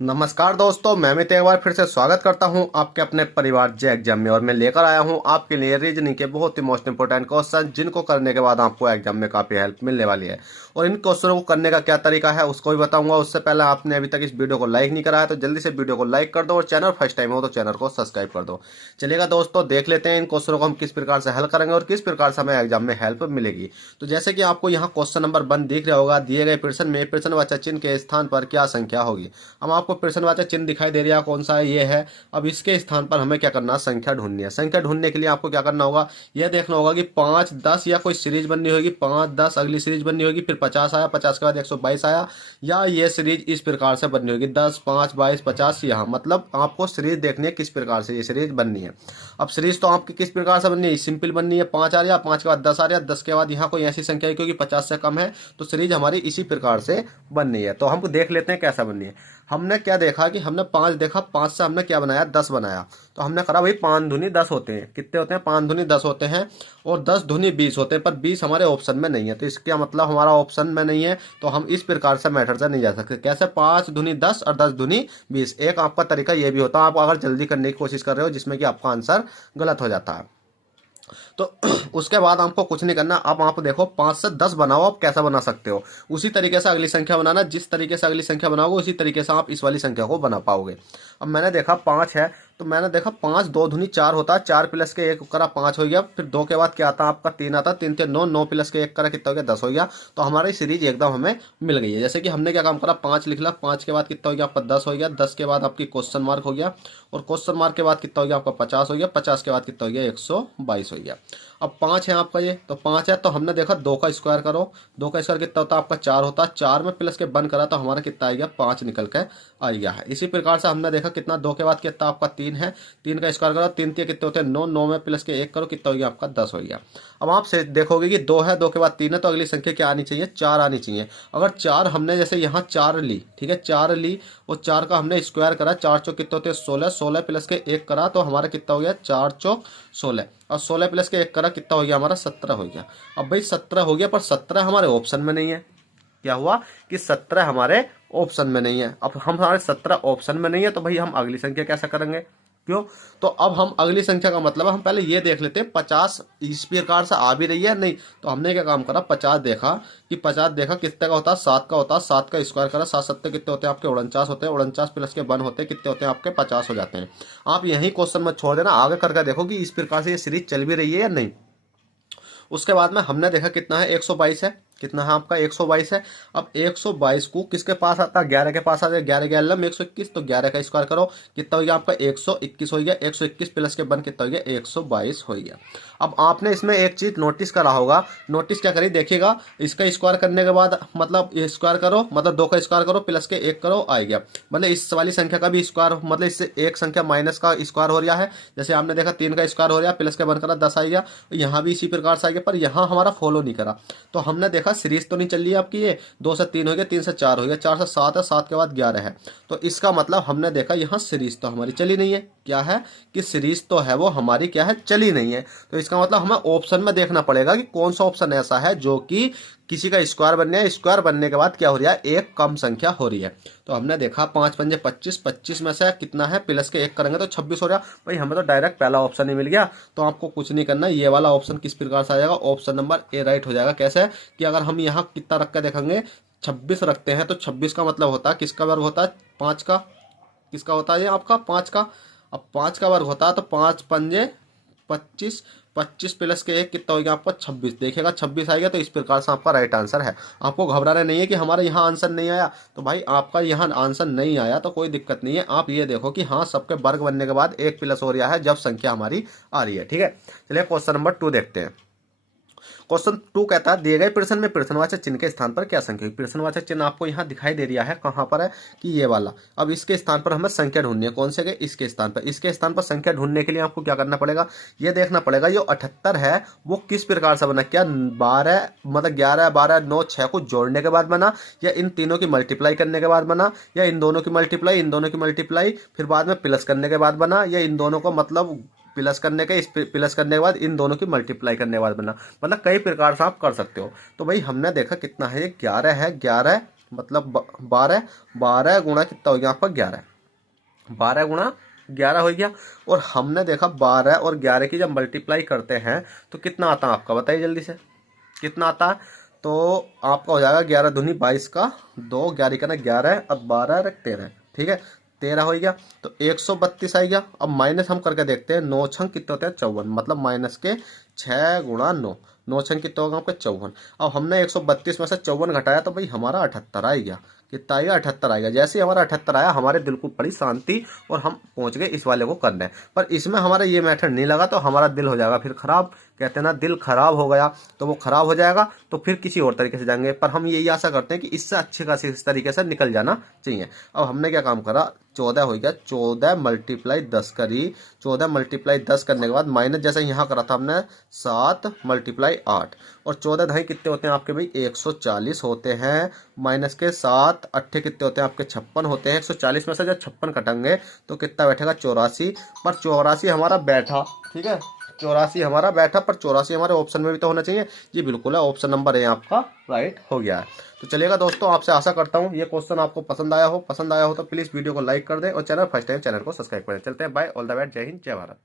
नमस्कार दोस्तों, मैं अमित एक बार फिर से स्वागत करता हूं आपके अपने परिवार जे एग्जाम में। और मैं लेकर आया हूं आपके लिए रीजनिंग के बहुत ही मोस्ट इंपोर्टेंट क्वेश्चन, जिनको करने के बाद आपको एग्जाम में काफ़ी हेल्प मिलने वाली है। और इन क्वेश्चनों को करने का क्या तरीका है उसको भी बताऊंगा। उससे पहले आपने अभी तक इस वीडियो को लाइक नहीं करा है तो जल्दी से वीडियो को लाइक कर दो, और चैनल फर्स्ट टाइम हो तो चैनल को सब्सक्राइब कर दो। चलिएगा दोस्तों, देख लेते हैं इन क्वेश्चनों को हम किस प्रकार से हल करेंगे और किस प्रकार से हमें एग्जाम में हेल्प मिलेगी। तो जैसे कि आपको यहाँ क्वेश्चन नंबर 1 दिख रहा होगा, दिए गए प्रश्न में प्रश्नवाचक चिन्ह के स्थान पर क्या संख्या होगी। हम आपको प्रश्नवाचक चिन्ह दिखाई दे रहा है, कौन सा है, ये है। अब इसके स्थान पर हमें क्या करना है, संख्या ढूंढनी है। संख्या ढूंढने के लिए आपको क्या करना होगा, यह देखना होगा कि 5, 10 या कोई सीरीज बननी होगी। 5, 10 अगली सीरीज बननी होगी, फिर 50 आया, 50 के बाद 122 आया, या ये सीरीज इस प्रकार से बननी होगी 10, 5, 22, 50। यहाँ मतलब आपको सीरीज देखनी है किस प्रकार से ये सीरीज बननी है। अब सीरीज तो आपकी किस प्रकार से बननी है, सिंपल बननी है। 5 आ रहा, 5 के बाद 10 आ रहा, 10 के बाद यहाँ कोई ऐसी संख्या है क्योंकि 50 से कम है, तो सीरीज हमारी इसी प्रकार से बननी है। तो हम देख लेते हैं कैसा बननी है। हमने क्या देखा कि हमने 5 देखा, 5 से हमने क्या बनाया, 10 बनाया। तो हमने करा भाई 5 दूनी 10 होते हैं। कितने होते हैं, 5 दूनी 10 होते हैं, और 10 दूनी 20 होते हैं। पर 20 हमारे ऑप्शन में नहीं है, तो इसका मतलब हमारा ऑप्शन में नहीं है। तो हम इस प्रकार से मैथड से नहीं जा सकते। कैसे, 5 दूनी 10 और 10 दूनी 20। एक आपका तरीका ये भी होता है, आप अगर जल्दी करने की कोशिश कर रहे हो जिसमें कि आपका आंसर गलत हो जाता है। तो उसके बाद आपको कुछ नहीं करना। अब आप देखो 5 से 10 बनाओ, आप कैसा बना सकते हो उसी तरीके से अगली संख्या बनाना। जिस तरीके से अगली संख्या बनाओगे उसी तरीके से आप इस वाली संख्या को बना पाओगे। अब मैंने देखा 5 है, तो मैंने देखा 5 2 दूनी 4 होता है, 4 प्लस के 1 करा 5 हो गया। फिर 2 के बाद क्या आता है आपका 3 आता है, 3 3 9, 9 प्लस के 1 करा कितना हो गया, 10 हो गया। तो हमारी सीरीज एकदम हमें मिल गई है। जैसे कि हमने क्या काम करा, 5 लिख ला, 5 के बाद कितना हो गया आपका 10 हो गया, 10 के बाद आपकी क्वेश्चन मार्क हो गया, और क्वेश्चन मार्क के बाद कितना हो गया आपका 50 हो गया, 50 के बाद कितना हो गया 122 हो गया। अब 5 है आपका ये, तो 5 है, तो हमने देखा 2 का स्क्वायर करो, 2 का स्क्वायर कितना होता है आपका 4 होता है। 4 में प्लस के बंद करा तो हमारा कितना आ गया, 5 निकल के आ गया है। इसी प्रकार से हमने देखा कितना, 2 के बाद कितना आपका 3 है, 3 का स्क्वायर करो, 3 3 कितने होते हैं 9, 9 में प्लस के 1 करो कितना हो गया आपका 10 हो गया। अब आप से देखोगे कि 2 है, 2 के बाद 3 है, तो अगली संख्या क्या आनी चाहिए, 4 आनी चाहिए। अगर 4 हमने जैसे यहाँ 4 ली, ठीक है, 4 ली और 4 का हमने स्क्वायर करा, 4 चौक कितने होते हैं 16, 16 प्लस के 1 करा तो हमारा कितना हो गया 4 चौक 16, और 16 प्लस के 1 करा कितना हो गया हमारा 17 हो गया। अब भाई 17 हो गया, पर 17 हमारे ऑप्शन में नहीं है। क्या हुआ कि 17 हमारे ऑप्शन में नहीं है। अब हम हमारे 17 ऑप्शन में नहीं है, तो भाई हम अगली संख्या कैसे करेंगे, क्यों। तो अब हम अगली संख्या का मतलब हम पहले ये देख लेते हैं 50 इस प्रकार से आ भी रही है नहीं। तो हमने क्या काम करा, 50 देखा कि 50 देखा कितने का होता है, 7 का होता है, 7 का स्क्वायर करा, 7 7 कितने होते हैं आपके 49 होते हैं, 49 प्लस के 1 होते हैं कितने होते हैं आपके 50 हो जाते हैं। आप यही क्वेश्चन में छोड़ देना, आगे करके देखो कि इस प्रकार से ये सीरीज चल भी रही है या नहीं। उसके बाद में हमने देखा कितना है 122 है, कितना है आपका 122 है। अब 122 को किसके पास आता है, 11 के पास आता है, 11 11 में 121, तो 11 का स्क्वायर करो कितना हो गया आपका 121 हो गया। 121 प्लस के 1 कितना हो गया 122 हो गया। अब आपने इसमें एक चीज नोटिस करा होगा, नोटिस क्या करी देखिएगा, इसका स्क्वायर करने के बाद मतलब स्क्वायर करो, मतलब 2 का स्क्वायर करो प्लस के 1 करो आ गया। मतलब इस वाली संख्या का भी स्क्वायर, मतलब इससे एक संख्या माइनस का स्क्वायर हो रहा है। जैसे आपने देखा 3 का स्क्वायर हो रहा है, प्लस के 1 करा 10 आ गया, यहाँ भी इसी प्रकार से आ गया। पर यहाँ हमारा फॉलो नहीं करा, तो हमने देखा सीरीज तो नहीं चल रही है आपकी, ये 2 से 3 हो गया, 3 से 4 हो गया, 4 से 7 है, 7 के बाद 11 है। तो इसका मतलब हमने देखा यहाँ सीरीज तो हमारी चली नहीं है। क्या है कि सीरीज तो है वो हमारी क्या है, चली नहीं है। तो इसका मतलब हमें ऑप्शन में देखना पड़ेगा कि कौन सा ऑप्शन ऐसा है जो कि किसी का स्क्वायर बनने है, स्क्वायर बनने के बाद क्या हो रहा है, एक कम संख्या हो रही है। तो हमने देखा 5 पंजे 25, 25 में से कितना है प्लस के 1 करेंगे तो 26 हो रहा। भाई हमें तो डायरेक्ट पहला ऑप्शन ही मिल गया। तो आपको कुछ नहीं करना, ये वाला ऑप्शन किस प्रकार से आ जाएगा, ऑप्शन नंबर ए राइट हो जाएगा। कैसे कि अगर हम यहाँ कितना रख के देखेंगे 26 रखते हैं, तो 26 का मतलब होता है किसका वर्ग होता है 5 का, किसका होता है ये आपका 5 का। अब 5 का वर्ग होता है तो 5 पंजे 25, 25 प्लस के 1 कितना हो गया आपका 26, देखेगा 26 आएगा। तो इस प्रकार से आपका राइट आंसर है। आपको घबराना नहीं है कि हमारे यहाँ आंसर नहीं आया, तो भाई आपका यहाँ आंसर नहीं आया तो कोई दिक्कत नहीं है। आप ये देखो कि हाँ सबके वर्ग बनने के बाद 1 प्लस हो रहा है जब संख्या हमारी आ रही है। ठीक है, चलिए क्वेश्चन नंबर 2 देखते हैं। क्वेश्चन 2 कहता है दिए गए प्रश्न में प्रश्नवाचक चिन्ह के स्थान पर क्या संख्या। प्रश्नवाचक चिन्ह आपको यहाँ दिखाई दे रहा है, कहाँ पर है कि ये वाला। अब इसके स्थान पर हमें संख्या ढूंढनी है, कौन से के, इसके स्थान पर। इसके स्थान पर संख्या ढूंढने के लिए आपको क्या करना पड़ेगा, ये देखना पड़ेगा ये 78 है वो किस प्रकार से बना। क्या 12 मतलब 11 12 9 6 को जोड़ने के बाद बना, या इन तीनों की मल्टीप्लाई करने के बाद बना, या इन दोनों की मल्टीप्लाई, इन दोनों की मल्टीप्लाई फिर बाद में प्लस करने के बाद बना, या इन दोनों को मतलब प्लस करने के, इस प्लस करने के बाद इन दोनों की मल्टीप्लाई करने के बाद बना। मतलब कई प्रकार से आप कर सकते हो। तो भाई हमने देखा कितना है, 11 है, 11 मतलब 12, 12 गुणा कितना हो गया आपका 11, 12 गुणा 11 हो गया। और हमने देखा 12 और 11 की जब मल्टीप्लाई करते हैं तो कितना आता है आपका, बताइए जल्दी से कितना आता है। तो आपका हो जाएगा 11 दूनी 22 का 2, 11 का ना 11 है, अब 12 और 13, ठीक है 13 हो गया। तो 132 आ गया। अब माइनस हम करके देखते हैं, 9 छंग कितने होते हैं 54, मतलब माइनस के 6 गुणा 9, 9 छंग कितने होगा आपके 54। अब हमने 132 में से 54 घटाया तो भाई हमारा 78 आ गया। कितना आएगा 78 आएगा। जैसे ही हमारा 78 आया हमारे दिल को बड़ी शांति और हम पहुंच गए इस वाले को करने। पर इसमें हमारा ये मेथड नहीं लगा तो हमारा दिल हो जाएगा फिर खराब। कहते हैं ना दिल खराब हो गया तो वो खराब हो जाएगा, तो फिर किसी और तरीके से जाएंगे। पर हम यही आशा करते हैं कि इससे अच्छे खासी इस तरीके से निकल जाना चाहिए। अब हमने क्या काम करा, 14 हो गया, 14 मल्टीप्लाई 10 करी, 14 मल्टीप्लाई 10 करने के बाद माइनस जैसे यहाँ करा था हमने 7 मल्टीप्लाई 8, और 14 ढाई कितने होते हैं आपके भाई 140 होते हैं। माइनस के 7 अट्ठे कितने होते हैं आपके 56 होते हैं। 140 में से जब 56 कटेंगे तो कितना बैठेगा 84। पर 84 हमारा बैठा, ठीक है 84 हमारा बैठा, पर 84 हमारे ऑप्शन में भी तो होना चाहिए। जी बिल्कुल है, ऑप्शन नंबर ए आपका राइट हो गया है। तो चलिएगा दोस्तों, आपसे आशा करता हूँ ये क्वेश्चन आपको पसंद आया हो तो प्लीज़ वीडियो को लाइक कर दें और चैनल फर्स्ट टाइम चैनल को सब्सक्राइब करें। चलते हैं, बाय, ऑल द बेस्ट, जय हिंद, जय भारत।